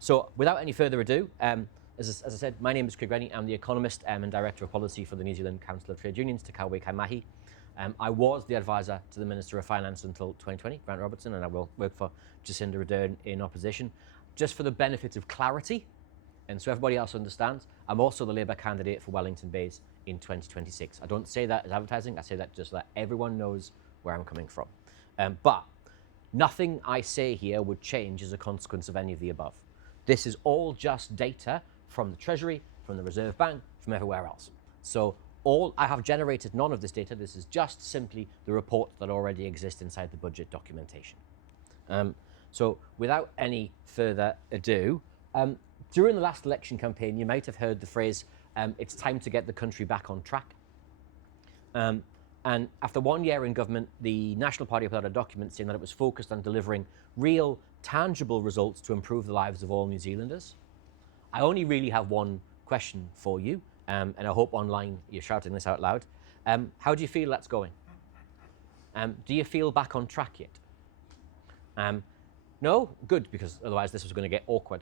So without any further ado, as I said, my name is Renney. I'm the Economist and Director of Policy for the New Zealand Council of Trade Unions, Te Kawe Kaimahi. I was the advisor to the Minister of Finance until 2020, Grant Robertson, and I will work for Jacinda Ardern in opposition. Just for the benefit of clarity, and so everybody else understands, I'm also the Labour candidate for Wellington Bays in 2026. I don't say that as advertising, I say that just so that everyone knows where I'm coming from. But nothing I say here would change as a consequence of any of the above. This is all just data from the Treasury, from the Reserve Bank, from everywhere else. So I have generated none of this data. This is just simply the reports that already exist inside the budget documentation. So without any further ado, during the last election campaign, you might have heard the phrase, it's time to get the country back on track. And after 1 year in government, the National Party put out a document saying that it was focused on delivering real, tangible results to improve the lives of all New Zealanders. I only really have one question for you, and I hope online you're shouting this out loud. How do you feel that's going? Do you feel back on track yet? No? Good, because otherwise this was going to get awkward.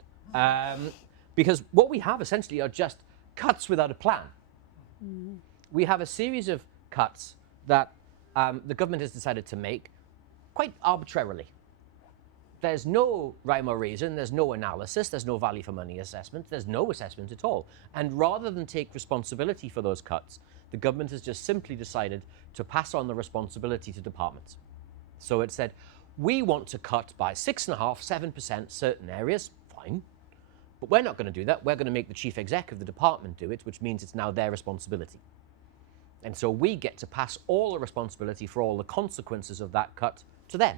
Because what we have essentially are just cuts without a plan. We have a series of cuts that the government has decided to make quite arbitrarily. There's no rhyme or reason, there's no analysis, there's no value for money assessment, there's no assessment at all. And rather than take responsibility for those cuts, the government has just simply decided to pass on the responsibility to departments. So it said, we want to cut by 6.5%, 7% certain areas, fine. But we're not going to do that. We're going to make the chief exec of the department do it, which means it's now their responsibility. And so we get to pass all the responsibility for all the consequences of that cut to them.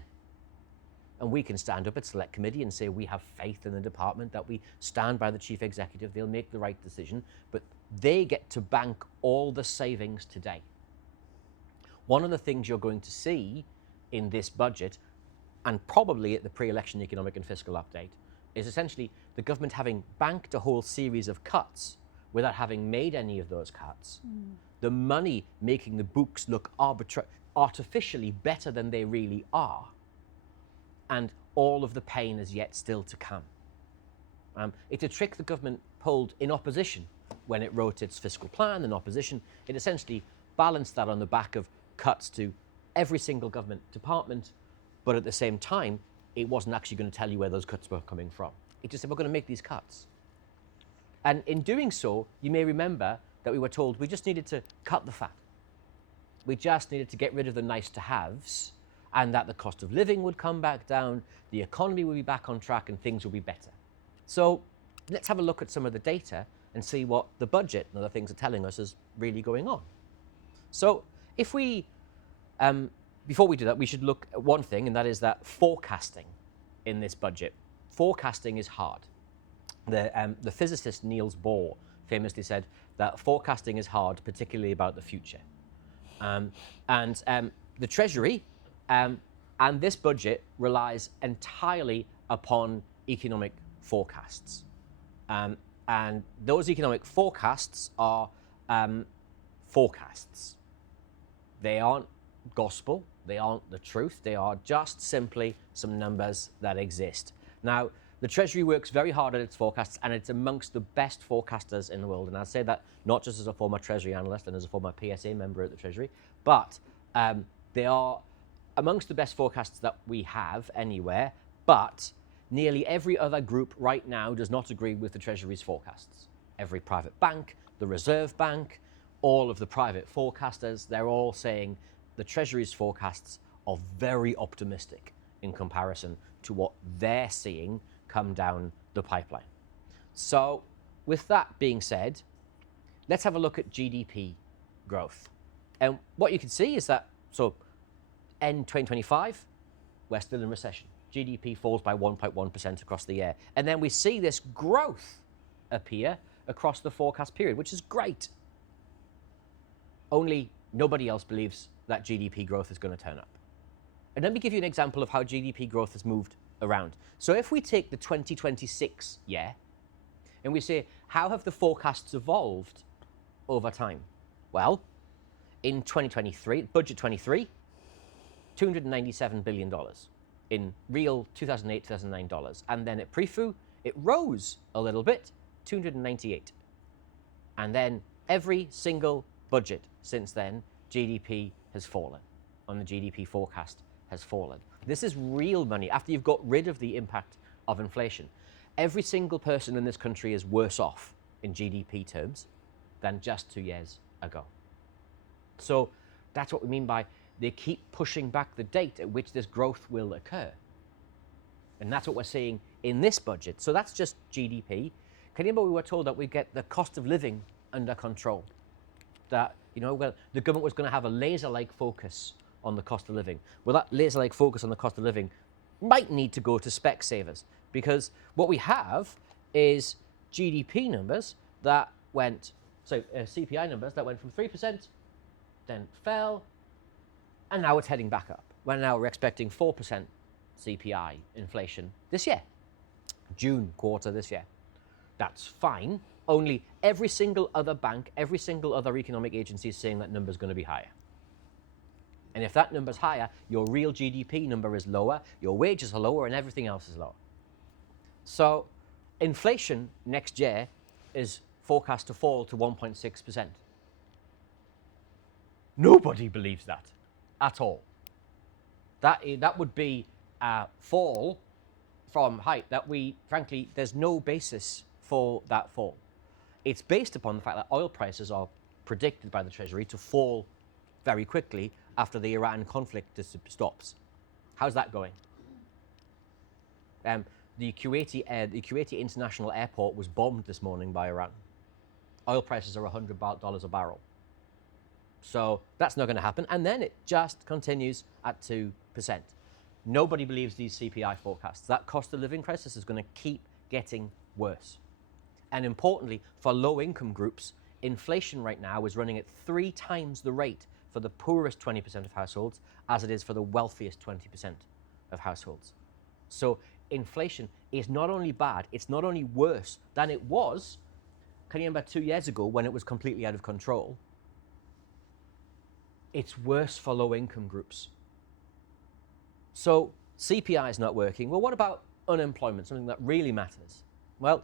And we can stand up at select committee and say we have faith in the department, that we stand by the chief executive, they'll make the right decision, but they get to bank all the savings today. One of the things you're going to see in this budget, and probably at the pre-election economic and fiscal update, is essentially the government having banked a whole series of cuts without having made any of those cuts. The money making the books look artificially better than they really are. And all of the pain is yet still to come. It's a trick the government pulled in opposition when it wrote its fiscal plan in opposition. It essentially balanced that on the back of cuts to every single government department, but at the same time, it wasn't actually going to tell you where those cuts were coming from. It just said, we're going to make these cuts. And in doing so, you may remember that we were told we just needed to cut the fat. We just needed to get rid of the nice to haves, and that the cost of living would come back down, the economy would be back on track, and things would be better. So let's have a look at some of the data and see what the budget and other things are telling us is really going on. So if we, before we do that, we should look at one thing, and that is that forecasting in this budget. Forecasting is hard. The physicist Niels Bohr famously said that forecasting is hard, particularly about the future. The Treasury and this budget relies entirely upon economic forecasts. And those economic forecasts are forecasts. They aren't gospel, they aren't the truth, they are just simply some numbers that exist. Now, the Treasury works very hard at its forecasts, and it's amongst the best forecasters in the world. And I say that not just as a former Treasury analyst and as a former PSA member at the Treasury, but they are amongst the best forecasts that we have anywhere, but nearly every other group right now does not agree with the Treasury's forecasts. Every private bank, the Reserve Bank, all of the private forecasters, they're all saying the Treasury's forecasts are very optimistic in comparison to what they're seeing come down the pipeline. So with that being said, let's have a look at GDP growth. And what you can see is that, so end 2025, we're still in recession. GDP falls by 1.1% across the year. And then we see this growth appear across the forecast period, which is great. Only nobody else believes that GDP growth is going to turn up. And let me give you an example of how GDP growth has moved around. So if we take the 2026 year and we say, how have the forecasts evolved over time? Well, in 2023, budget 23, $297 billion in real 2008-2009 dollars. And then at PRIFU, It rose a little bit, 298. And then every single budget since then, GDP has fallen, and the GDP forecast has fallen. This is real money. After you've got rid of the impact of inflation, every single person in this country is worse off in GDP terms than just 2 years ago. So that's what we mean by they keep pushing back the date at which this growth will occur. And that's what we're seeing in this budget. So that's just GDP. Can you remember we were told that we'd get the cost of living under control? That, well, the government was going to have a laser-like focus on the cost of living. Well, that laser-like focus on the cost of living might need to go to Specsavers, because what we have is GDP numbers that went, CPI numbers that went from 3%, then fell, and now it's heading back up. Now we're expecting 4% CPI inflation this year, June quarter this year. That's fine. Only every single other bank, every single other economic agency is saying that number's going to be higher. And if that number's higher, your real GDP number is lower, your wages are lower, and everything else is lower. So inflation next year is forecast to fall to 1.6%. Nobody believes that at all. That would be a fall from height that frankly, there's no basis for that fall. It's based upon the fact that oil prices are predicted by the Treasury to fall very quickly after the Iran conflict stops. How's that going? The Kuwaiti International Airport was bombed this morning by Iran. Oil prices are $100 a barrel. So that's not going to happen. And then it just continues at 2%. Nobody believes these CPI forecasts. That cost of living crisis is going to keep getting worse. And importantly, for low-income groups, inflation right now is running at 3 times the rate for the poorest 20% of households as it is for the wealthiest 20% of households. So inflation is not only bad, it's not only worse than it was, can you remember 2 years ago when it was completely out of control? It's worse for low-income groups. So CPI is not working. Well, what about unemployment, something that really matters? Well,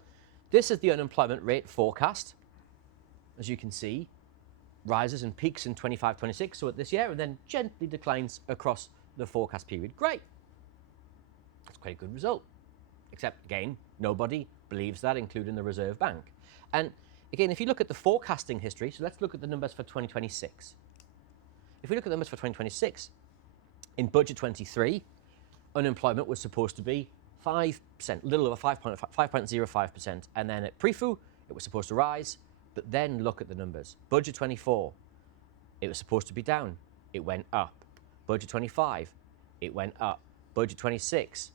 this is the unemployment rate forecast. As you can see, rises and peaks in 25-26, so this year, and then gently declines across the forecast period. Great. That's quite a good result. Except, again, nobody believes that, including the Reserve Bank. And again, if you look at the forecasting history, so let's look at the numbers for 2026. If we look at the numbers for 2026, in budget 23, unemployment was supposed to be 5%, a little over 5.05%. And then at pre-FU, it was supposed to rise. But then look at the numbers. Budget 24, it was supposed to be down. It went up. Budget 25, it went up. Budget 26,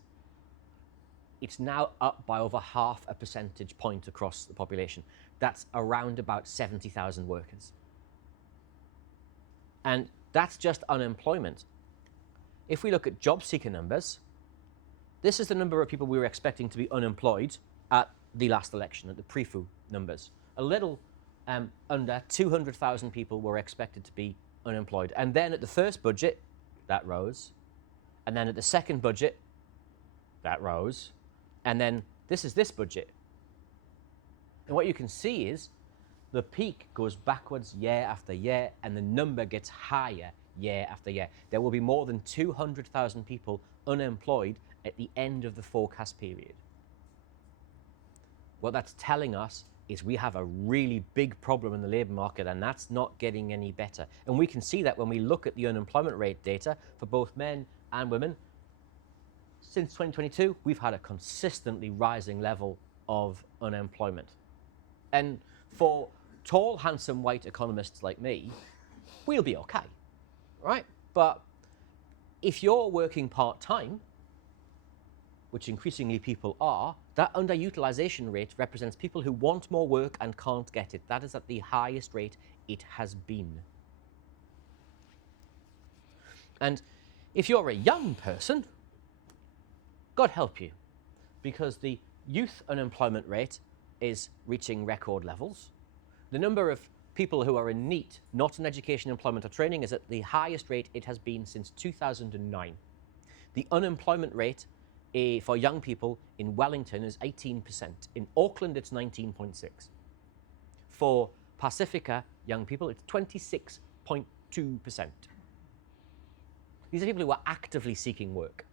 it's now up by over 0.5 percentage point across the population. That's around about 70,000 workers. And that's just unemployment. If we look at job seeker numbers, this is the number of people we were expecting to be unemployed at the last election, at the pre-FU numbers. A little under 200,000 people were expected to be unemployed. And then at the first budget, that rose. And then at the second budget, that rose. And then this is this budget. And what you can see is the peak goes backwards year after year, and the number gets higher year after year. There will be more than 200,000 people unemployed at the end of the forecast period. What that's telling us is we have a really big problem in the labour market, and that's not getting any better. And we can see that when we look at the unemployment rate data for both men and women. Since 2022, we've had a consistently rising level of unemployment. And for tall, handsome, white economists like me, we'll be okay, right? But if you're working part-time, which increasingly people are, that underutilization rate represents people who want more work and can't get it. That is at the highest rate it has been. And if you're a young person, God help you, because the youth unemployment rate is reaching record levels. The number of people who are in NEET, not in education, employment or training, is at the highest rate it has been since 2009. The unemployment rate for young people in Wellington is 18%. In Auckland, it's 19.6. For Pacifica young people, it's 26.2%. These are people who are actively seeking work.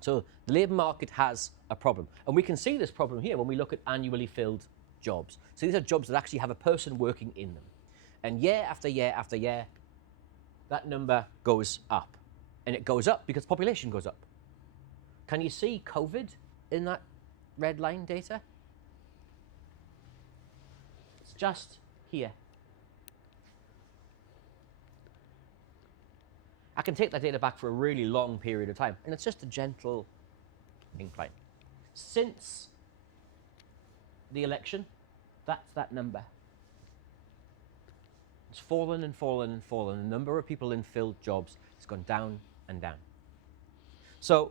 So the labour market has a problem. And we can see this problem here when we look at annually filled jobs. So these are jobs that actually have a person working in them. And year after year after year, that number goes up. And it goes up because population goes up. Can you see COVID in that red line data? It's just here. I can take that data back for a really long period of time, and it's just a gentle incline. Since the election, that's that number. It's fallen and fallen and fallen. The number of people in filled jobs has gone down and down. So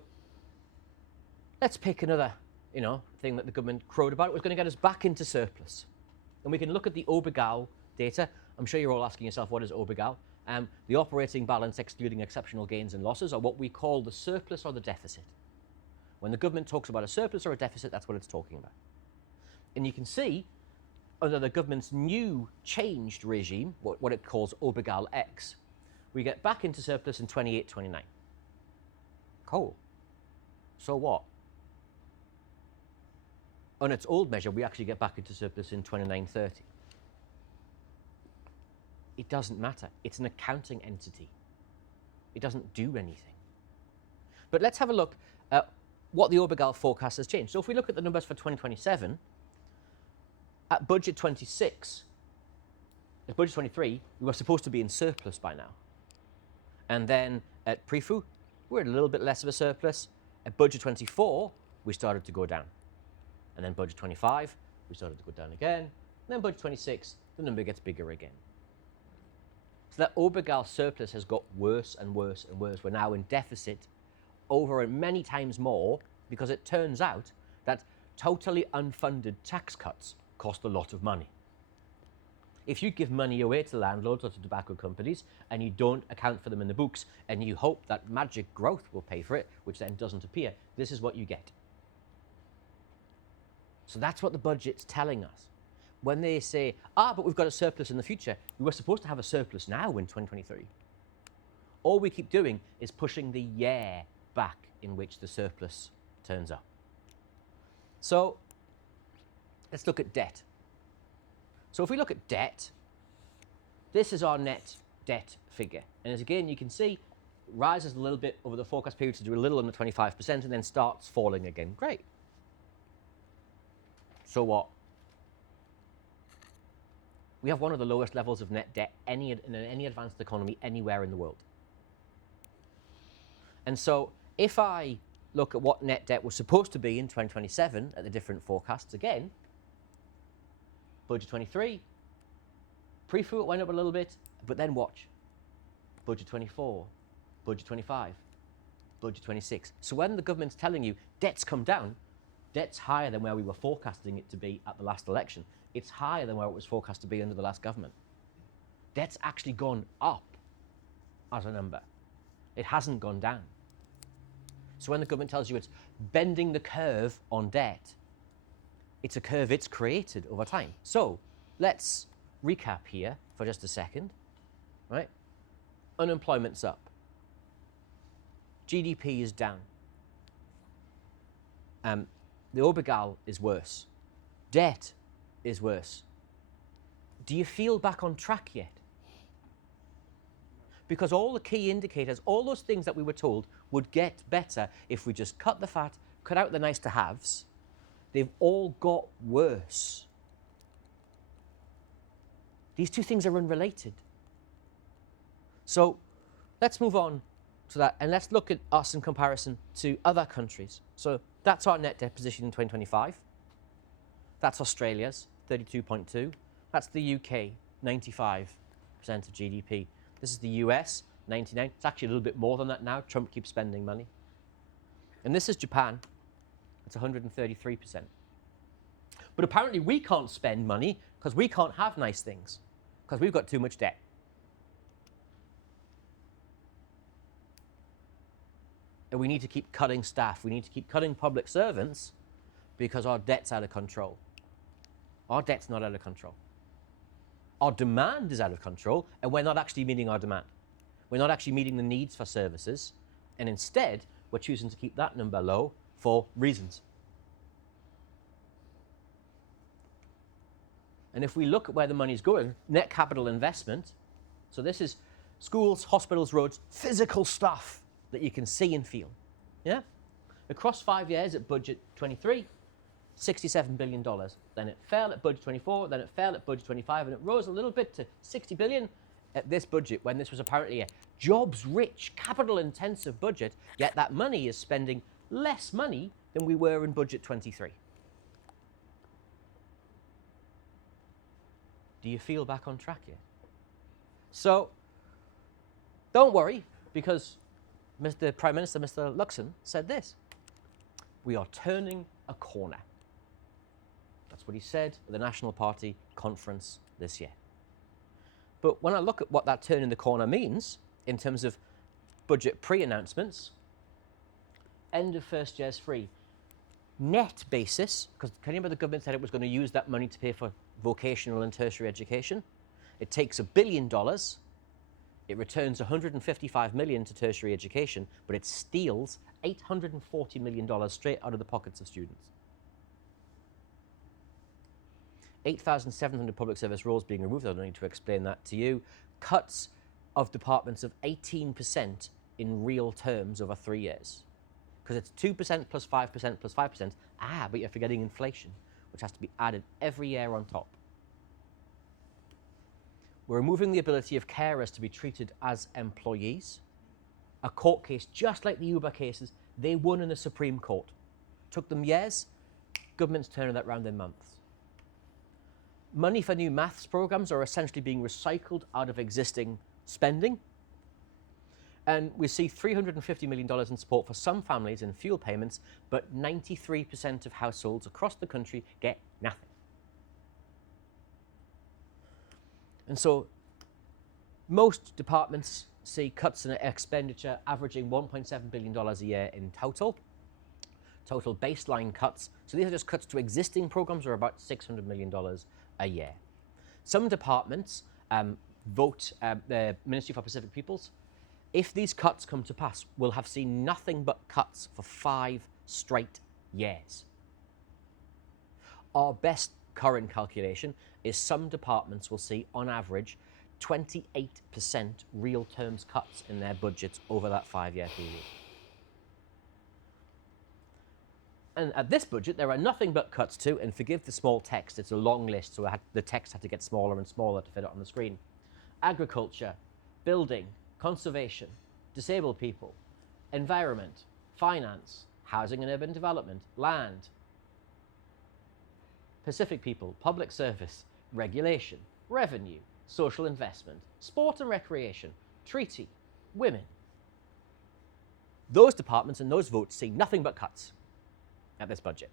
let's pick another, thing that the government crowed about. It was going to get us back into surplus. And we can look at the Obergall data. I'm sure you're all asking yourself, what is Obergall? The operating balance excluding exceptional gains and losses, or what we call the surplus or the deficit. When the government talks about a surplus or a deficit, that's what it's talking about. And you can see, under the government's new changed regime, what it calls Obergall X, we get back into surplus in 28-29. Cool. So what? On its old measure, we actually get back into surplus in 29-30. It doesn't matter. It's an accounting entity. It doesn't do anything. But let's have a look at what the Obergall forecast has changed. So if we look at the numbers for 2027, at budget 26, at budget 23, we were supposed to be in surplus by now. And then at PREFU, we're at a little bit less of a surplus. At budget 24, we started to go down. And then budget 25, we started to go down again. And then budget 26, the number gets bigger again. So that Obergall surplus has got worse and worse and worse. We're now in deficit over and many times more because it turns out that totally unfunded tax cuts cost a lot of money. If you give money away to landlords or to tobacco companies and you don't account for them in the books and you hope that magic growth will pay for it, which then doesn't appear, this is what you get. So that's what the budget's telling us. When they say, but we've got a surplus in the future, we were supposed to have a surplus now in 2023. All we keep doing is pushing the year back in which the surplus turns up. So let's look at debt. So if we look at debt, this is our net debt figure. And as again, you can see, it rises a little bit over the forecast period to do a little under 25% and then starts falling again. Great. So what? We have one of the lowest levels of net debt in any advanced economy anywhere in the world. And so if I look at what net debt was supposed to be in 2027 at the different forecasts again, budget 23, PREFU it went up a little bit, but then watch. Budget 24, budget 25, budget 26. So when the government's telling you debt's come down, debt's higher than where we were forecasting it to be at the last election. It's higher than where it was forecast to be under the last government. Debt's actually gone up as a number. It hasn't gone down. So when the government tells you it's bending the curve on debt, it's a curve it's created over time. So let's recap here for just a second, right? Unemployment's up. GDP is down. The Obergall is worse. Debt is worse. Do you feel back on track yet? Because all the key indicators, all those things that we were told would get better if we just cut the fat, cut out the nice to haves, they've all got worse. These two things are unrelated. So let's move on to that and let's look at us in comparison to other countries. So that's our net debt position in 2025. That's Australia's, 32.2. That's the UK, 95% of GDP. This is the US, 99. It's actually a little bit more than that now. Trump keeps spending money. And this is Japan. It's 133%. But apparently we can't spend money because we can't have nice things because we've got too much debt. and we need to keep cutting staff. We need to keep cutting public servants because our debt's out of control. Our debt's not out of control. Our demand is out of control, and we're not actually meeting our demand. We're not actually meeting the needs for services, and instead, we're choosing to keep that number low for reasons. And if we look at where the money's going, net capital investment, so this is schools, hospitals, roads, physical stuff that you can see and feel. Yeah? Across 5 years at budget 23, $67 billion. Then it fell at budget 24, then it fell at budget 25, and it rose a little bit to 60 billion at this budget when this was apparently a jobs-rich, capital-intensive budget, yet that money is spending less money than we were in budget 23. Do you feel back on track yet? So, don't worry, because Mr. Prime Minister, Mr. Luxon, said this. We are turning a corner. That's what he said at the National Party conference this year. But when I look at what that turn in the corner means, in terms of budget pre-announcements, end of first year's free, net basis, because can you remember the government said it was going to use that money to pay for vocational and tertiary education? It takes $1 billion, it returns $155 million to tertiary education, but it steals $840 million straight out of the pockets of students. 8,700 public service roles being removed, I don't need to explain that to you. Cuts of departments of 18% in real terms over 3 years. Because it's 2% plus 5% plus 5%. But you're forgetting inflation, which has to be added every year on top. We're removing the ability of carers to be treated as employees. A court case, just like the Uber cases, they won in the Supreme Court. Took them years, government's turning that round in months. Money for new maths programs are essentially being recycled out of existing spending. And we see $350 million in support for some families in fuel payments, but 93% of households across the country get nothing. And so most departments see cuts in expenditure averaging $1.7 billion a year in total baseline cuts. So these are just cuts to existing programs, are about $600 million a year. Some departments the Ministry for Pacific Peoples, if these cuts come to pass, will have seen nothing but cuts for 5 straight years. Our best current calculation is some departments will see, on average, 28% real terms cuts in their budgets over that 5-year period. And at this budget, there are nothing but cuts to, and forgive the small text, it's a long list, so the text had to get smaller and smaller to fit it on the screen. Agriculture, building, conservation, disabled people, environment, finance, housing and urban development, land, Pacific people, public service, regulation, revenue, social investment, sport and recreation, treaty, women. Those departments and those votes see nothing but cuts at this budget.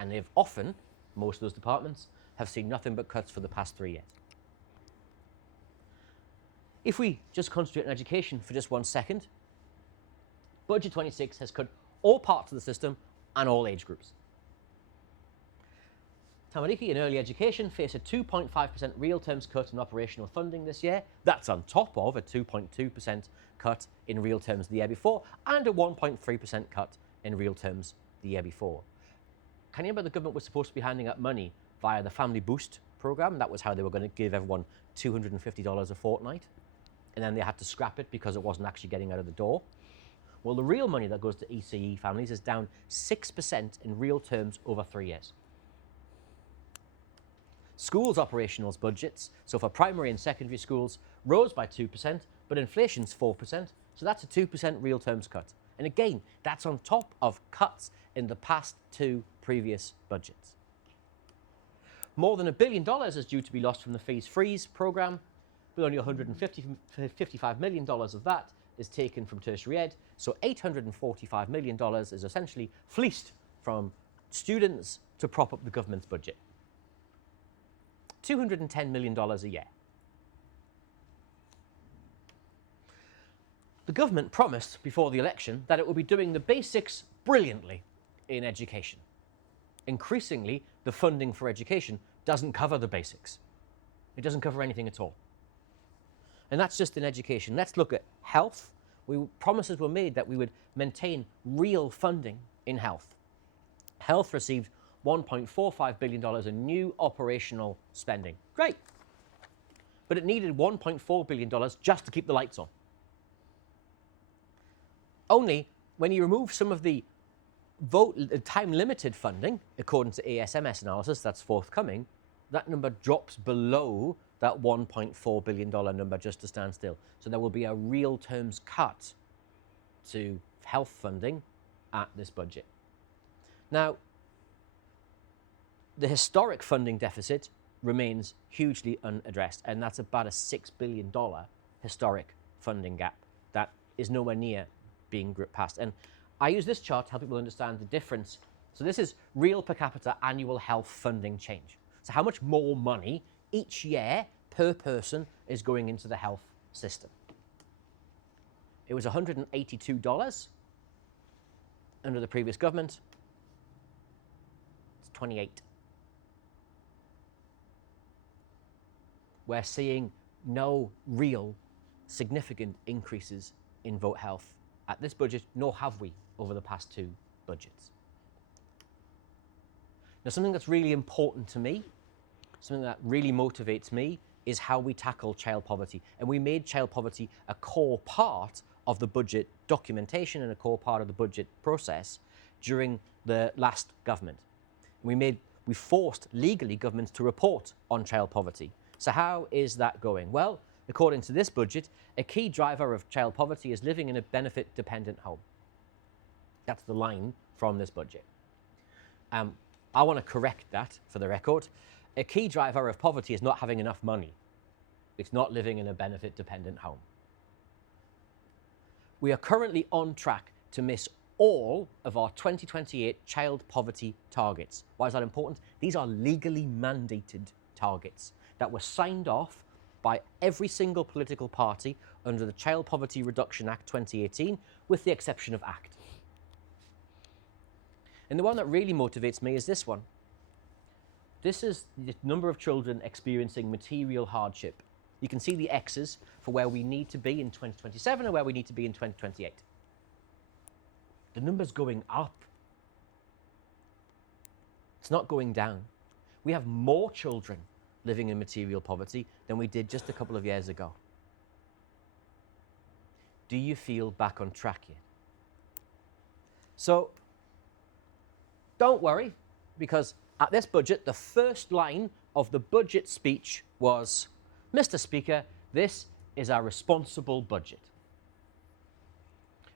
And they've often, most of those departments, have seen nothing but cuts for the past 3 years. If we just concentrate on education for just 1 second, Budget 26 has cut all parts of the system and all age groups. Tamariki in early education face a 2.5% real terms cut in operational funding this year. That's on top of a 2.2% cut in real terms the year before and a 1.3% cut in real terms the year before. Can you remember the government was supposed to be handing out money via the Family Boost program? That was how they were going to give everyone $250 a fortnight. And then they had to scrap it because it wasn't actually getting out of the door. Well, the real money that goes to ECE families is down 6% in real terms over 3 years. Schools' operationals budgets, so for primary and secondary schools, rose by 2%, but inflation's 4%, so that's a 2% real terms cut. And again, that's on top of cuts in the past 2 previous budgets. More than $1 billion is due to be lost from the fees freeze program, but only $155 million of that is taken from tertiary ed, so $845 million is essentially fleeced from students to prop up the government's budget. $210 million a year. The government promised before the election that it would be doing the basics brilliantly in education. Increasingly, the funding for education doesn't cover the basics. It doesn't cover anything at all. And that's just in education. Let's look at health. Promises were made that we would maintain real funding in health. Health received $1.45 billion in new operational spending. Great. But it needed $1.4 billion just to keep the lights on. Only when you remove some of the time-limited funding, according to ASMS analysis that's forthcoming, that number drops below that $1.4 billion number just to stand still. So there will be a real terms cut to health funding at this budget. Now, the historic funding deficit remains hugely unaddressed, and that's about a $6 billion historic funding gap that is nowhere near being passed. And I use this chart to help people understand the difference. So this is real per capita annual health funding change. So how much more money each year per person is going into the health system. It was $182 under the previous government. It's 28. We're seeing no real significant increases in vote health at this budget, nor have we over the past two budgets. Now, something that's really important to me, something that really motivates me, is how we tackle child poverty. And we made child poverty a core part of the budget documentation and a core part of the budget process during the last government. We forced legally governments to report on child poverty. So how is that going? Well, according to this budget, a key driver of child poverty is living in a benefit-dependent home. That's the line from this budget. I want to correct that for the record. A key driver of poverty is not having enough money. It's not living in a benefit-dependent home. We are currently on track to miss all of our 2028 child poverty targets. Why is that important? These are legally mandated targets that were signed off by every single political party under the Child Poverty Reduction Act 2018, with the exception of ACT. And the one that really motivates me is this one. This is the number of children experiencing material hardship. You can see the X's for where we need to be in 2027 and where we need to be in 2028. The number's going up. It's not going down. We have more children living in material poverty than we did just a couple of years ago. Do you feel back on track yet? So, don't worry, because at this budget, the first line of the budget speech was, "Mr. Speaker, this is our responsible budget."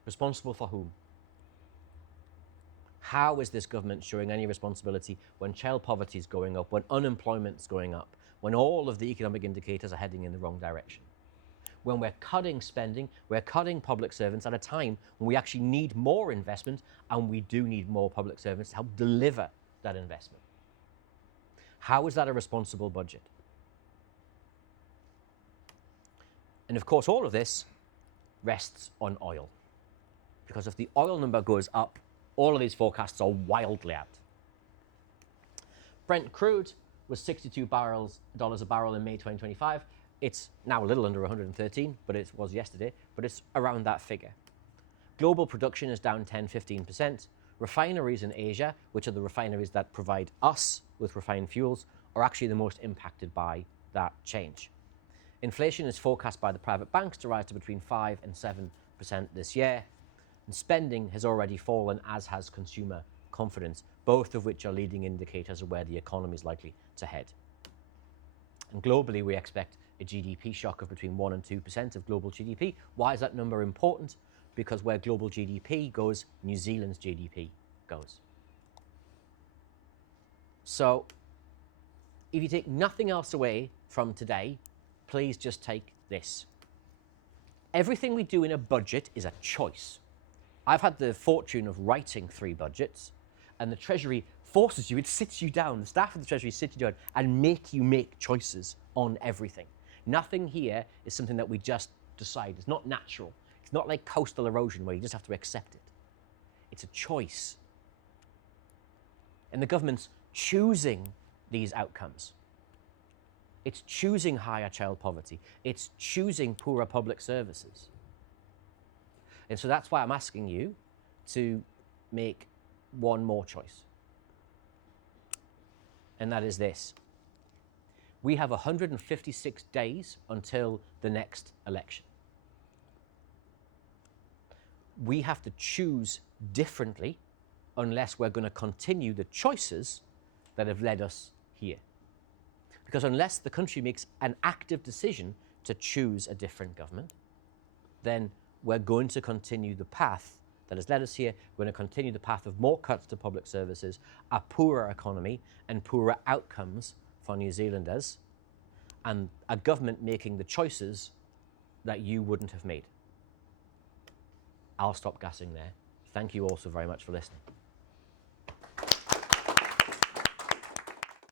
Responsible for whom? How is this government showing any responsibility when child poverty is going up, when unemployment is going up, when all of the economic indicators are heading in the wrong direction? When we're cutting spending, we're cutting public servants at a time when we actually need more investment, and we do need more public servants to help deliver that investment. How is that a responsible budget? And of course, all of this rests on oil. Because if the oil number goes up, all of these forecasts are wildly out. Brent crude was $62 a barrel in May 2025. It's now a little under 113, but it was yesterday, but it's around that figure. Global production is down 10-15%. Refineries in Asia, which are the refineries that provide us with refined fuels, are actually the most impacted by that change. Inflation is forecast by the private banks to rise to between 5 and 7% this year. And spending has already fallen, as has consumer confidence, both of which are leading indicators of where the economy is likely to head. And globally, we expect a GDP shock of between 1 and 2% of global GDP. Why is that number important? Because where global GDP goes, New Zealand's GDP goes. So, if you take nothing else away from today, please just take this. Everything we do in a budget is a choice. I've had the fortune of writing 3 budgets, and the Treasury forces you, it sits you down, the staff of the Treasury sit you down and make you make choices on everything. Nothing here is something that we just decide. It's not natural. It's It's not like coastal erosion where you just have to accept it. It's a choice. And the government's choosing these outcomes. It's choosing higher child poverty. It's choosing poorer public services. And so that's why I'm asking you to make one more choice. And that is this. We have 156 days until the next election. We have to choose differently unless we're going to continue the choices that have led us here. Because unless the country makes an active decision to choose a different government, then we're going to continue the path that has led us here. We're going to continue the path of more cuts to public services, a poorer economy, and poorer outcomes for New Zealanders, and a government making the choices that you wouldn't have made. I'll stop gassing there. Thank you all so very much for listening.